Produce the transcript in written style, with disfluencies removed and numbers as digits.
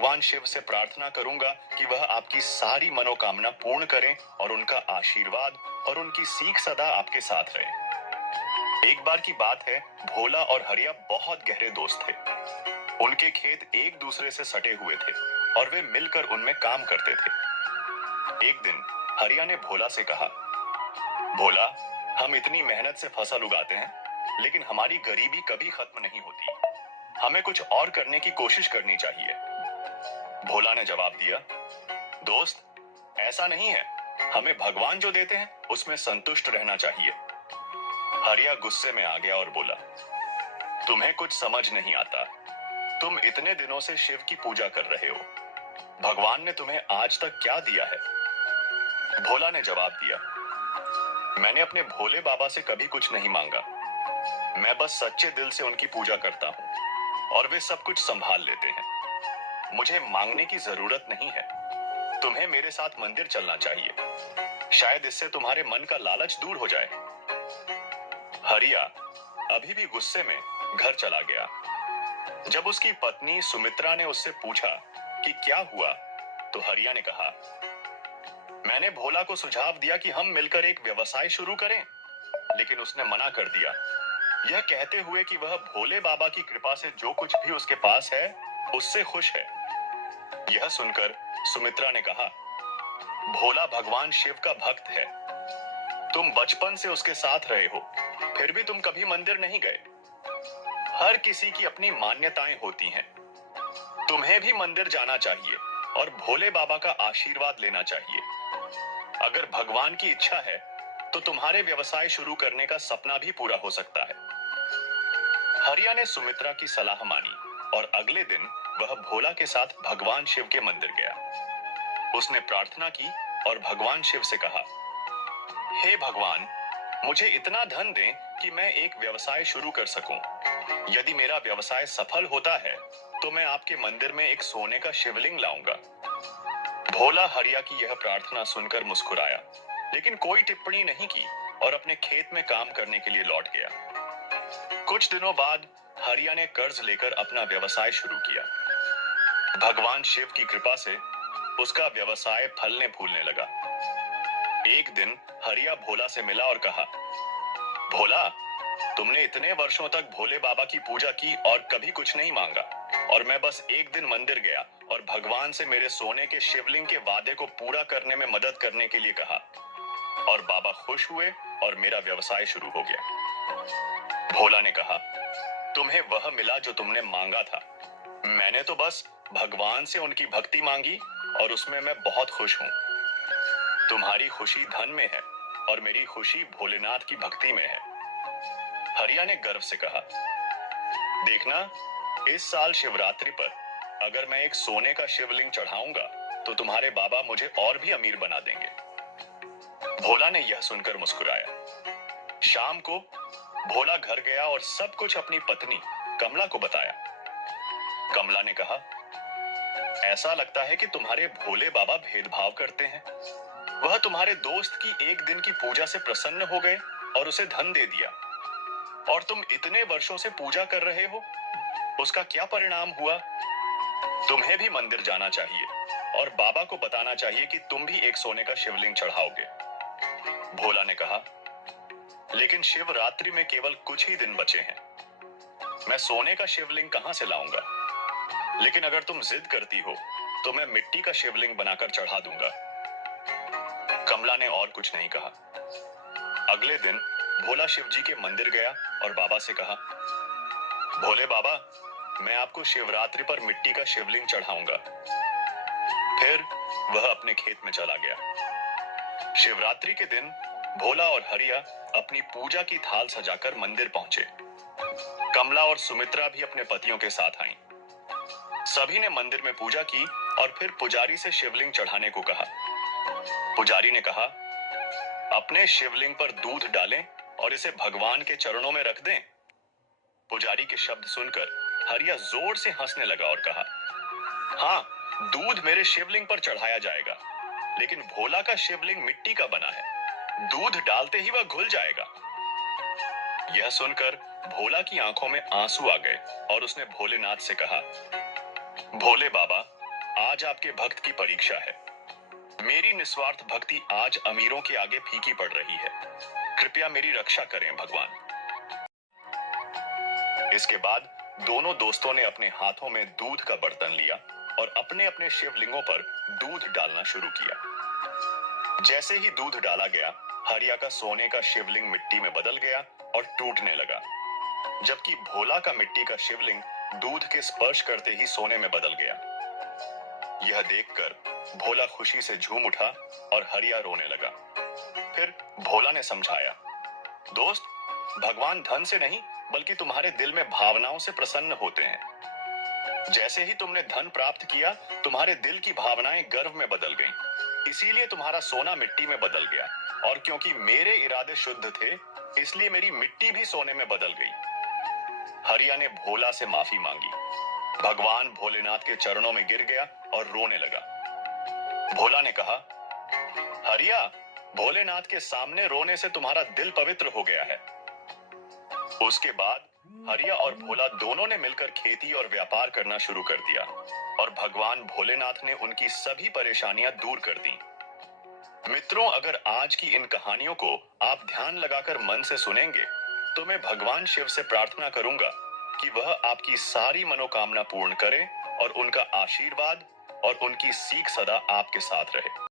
भगवान शिव से प्रार्थना करूंगा कि वह आपकी सारी मनोकामना पूर्ण करें और उनका आशीर्वाद और उनकी सीख सदा आपके साथ रहे। एक बार की बात है, भोला और हरिया बहुत गहरे दोस्त थे। उनके खेत एक दूसरे से सटे हुए थे और वे मिलकर उनमें काम करते थे। एक दिन हरिया ने भोला से कहा, भोला, हम इतनी मेहनत से फसल उगाते हैं, लेकिन हमारी गरीबी कभी खत्म नहीं होती। हमें कुछ और करने की कोशिश करनी चाहिए। भोला ने जवाब दिया, दोस्त, ऐसा नहीं है। हमें भगवान जो देते हैं उसमें संतुष्ट रहना चाहिए। हरिया गुस्से में आ गया और बोला, तुम्हें कुछ समझ नहीं आता। तुम इतने दिनों से शिव की पूजा कर रहे हो। भगवान ने तुम्हें आज तक क्या दिया है? भोला ने जवाब दिया, मैंने अपने भोले बाबा से कभी कुछ नहीं मांगा। मैं बस सच्चे दिल से उनकी पूजा करता हूँ और वे सब कुछ संभाल लेते हैं। मुझे मांगने की जरूरत नहीं है। तुम्हें मेरे साथ मंदिर चलना चाहिए। शायद इससे तुम्हारे मन का लालच दूर हो जाए। हरिया अभी भी गुस्से में घर चला गया। जब उसकी पत्नी सुमित्रा ने उससे पूछा कि क्या हुआ, तो हरिया ने कहा, मैंने भोला को सुझाव दिया कि हम मिलकर एक व्यवसाय शुरू करें, लेकिन उसने मना कर दिया, यह कहते हुए कि वह भोले बाबा की कृपा से जो कुछ भी उसके पास है उससे खुश है। यह सुनकर सुमित्रा ने कहा, भोला भगवान शिव का भक्त है। तुम बचपन से उसके साथ रहे हो, फिर भी तुम कभी मंदिर नहीं गए। हर किसी की अपनी मान्यताएं होती हैं। तुम्हें भी मंदिर जाना चाहिए और भोले बाबा का आशीर्वाद लेना चाहिए। अगर भगवान की इच्छा है तो तुम्हारे व्यवसाय शुरू करने का सपना भी पूरा हो सकता है। हरिया ने सुमित्रा की सलाह मानी और अगले दिन वह भोला के साथ भगवान शिव के मंदिर गया। उसने प्रार्थना की और भगवान शिव से कहा, हे भगवान, मुझे इतना धन दें कि मैं एक व्यवसाय शुरू कर सकूं। यदि मेरा व्यवसाय सफल होता है तो मैं आपके मंदिर में एक सोने का शिवलिंग लाऊंगा। भोला हरिया की यह प्रार्थना सुनकर मुस्कुराया, लेकिन कोई टिप्पणी नहीं की और अपने खेत में काम करने के लिए लौट गया। कुछ दिनों बाद हरिया ने कर्ज लेकर अपना व्यवसाय शुरू किया। भगवान शिव की कृपा से उसका व्यवसाय फलने फूलने लगा। एक दिन हरिया भोला से मिला और कहा, भोला, तुमने इतने वर्षों तक भोले बाबा की पूजा की और कभी कुछ नहीं मांगा, और मैं बस एक दिन मंदिर गया और भगवान से मेरे सोने के शिवलिंग के वादे को पूरा करने में मदद करने के लिए कहा, और बाबा खुश हुए और मेरा व्यवसाय शुरू हो गया। भोला ने कहा, तुम्हें वह मिला जो तुमने मांगा था। मैंने तो बस भगवान से उनकी भक्ति मांगी और उसमें मैं बहुत खुश हूं। तुम्हारी खुशी धन में है और मेरी खुशी भोलेनाथ की भक्ति में है। हरिया ने गर्व से कहा, देखना, इस साल शिवरात्रि पर अगर मैं एक सोने का शिवलिंग चढ़ाऊंगा तो तुम्हारे बाबा मुझे और भी अमीर बना देंगे। भोला ने यह सुनकर मुस्कुराया। शाम को भोला घर गया और सब कुछ अपनी पत्नी कमला को बताया। कमला ने कहा, ऐसा लगता है कि तुम्हारे भोले बाबा भेदभाव करते हैं। वह तुम्हारे दोस्त की एक दिन की पूजा से प्रसन्न हो गए और उसे धन दे दिया, और तुम इतने वर्षों से पूजा कर रहे हो, उसका क्या परिणाम हुआ? तुम्हें भी मंदिर जाना चाहिए और बाबा को बताना चाहिए कि तुम भी एक सोने का शिवलिंग चढ़ाओगे। भोला ने कहा, लेकिन शिवरात्रि में केवल कुछ ही दिन बचे हैं। मैं सोने का शिवलिंग कहां से लाऊंगा? लेकिन अगर तुम जिद करती हो तो मैं मिट्टी का शिवलिंग बनाकर चढ़ा दूंगा। कमला ने और कुछ नहीं कहा। अगले दिन भोला शिव जी के मंदिर गया और बाबा से कहा, भोले बाबा, मैं आपको शिवरात्रि पर मिट्टी का शिवलिंग चढ़ाऊंगा। फिर वह अपने खेत में चला गया। शिवरात्रि के दिन भोला और हरिया अपनी पूजा की थाल सजाकर मंदिर पहुंचे। कमला और सुमित्रा भी अपने पतियों के साथ आईं। सभी ने मंदिर में पूजा की और फिर पुजारी से शिवलिंग चढ़ाने को कहा। पुजारी ने कहा, अपने शिवलिंग पर दूध डालें और इसे भगवान के चरणों में रख दें। पुजारी के शब्द सुनकर हरिया जोर से हंसने लगा और कहा, हाँ, दूध मेरे शिवलिंग पर चढ़ाया जाएगा, लेकिन भोला का शिवलिंग मिट्टी का बना है। दूध डालते ही वह घुल जाएगा। यह सुनकर भोला की आंखों में आंसू आ गए और उसने भोलेनाथ से कहा, भोले बाबा, आज आपके भक्त की परीक्षा है। मेरी निस्वार्थ भक्ति आज अमीरों के आगे फीकी पड़ रही है। कृपया मेरी रक्षा करें भगवान। इसके बाद दोनों दोस्तों ने अपने हाथों में दूध का बर्तन लिया और अपने अपने शिवलिंगों पर दूध डालना शुरू किया। जैसे ही दूध डाला गया, हरिया का सोने का शिवलिंग मिट्टी में बदल गया और टूटने लगा, जबकि भोला का मिट्टी का शिवलिंग दूध के स्पर्श करते ही सोने में बदल गया। यह देखकर भोला खुशी से झूम उठा और हरिया रोने लगा। फिर भोला ने समझाया, दोस्त, भगवान धन से नहीं बल्कि तुम्हारे दिल में भावनाओं से प्रसन्न होते हैं। जैसे ही तुमने धन प्राप्त किया, तुम्हारे दिल की भावनाएं गर्व में बदल गईं। इसीलिए तुम्हारा सोना मिट्टी में बदल गया, और क्योंकि मेरे इरादे शुद्ध थे, इसलिए मेरी मिट्टी भी सोने में बदल गई। हरिया ने भोला से माफी मांगी। भगवान भोलेनाथ के चरणों में गिर गया और रोने लगा। भोला ने कहा, हरिया, भोलेनाथ के सामने रोने से तुम्हारा दिल पवित्र हो गया है। उसके बाद हरिया और भोला दोनों ने मिलकर खेती और व्यापार करना शुरू कर दिया, और भगवान भोलेनाथ ने उनकी सभी परेशानियां दूर कर दी। मित्रों, अगर आज की इन कहानियों को आप ध्यान लगाकर मन से सुनेंगे, तो मैं भगवान शिव से प्रार्थना करूंगा कि वह आपकी सारी मनोकामना पूर्ण करे और उनका आशीर्वाद और उनकी सीख सदा आपके साथ रहे।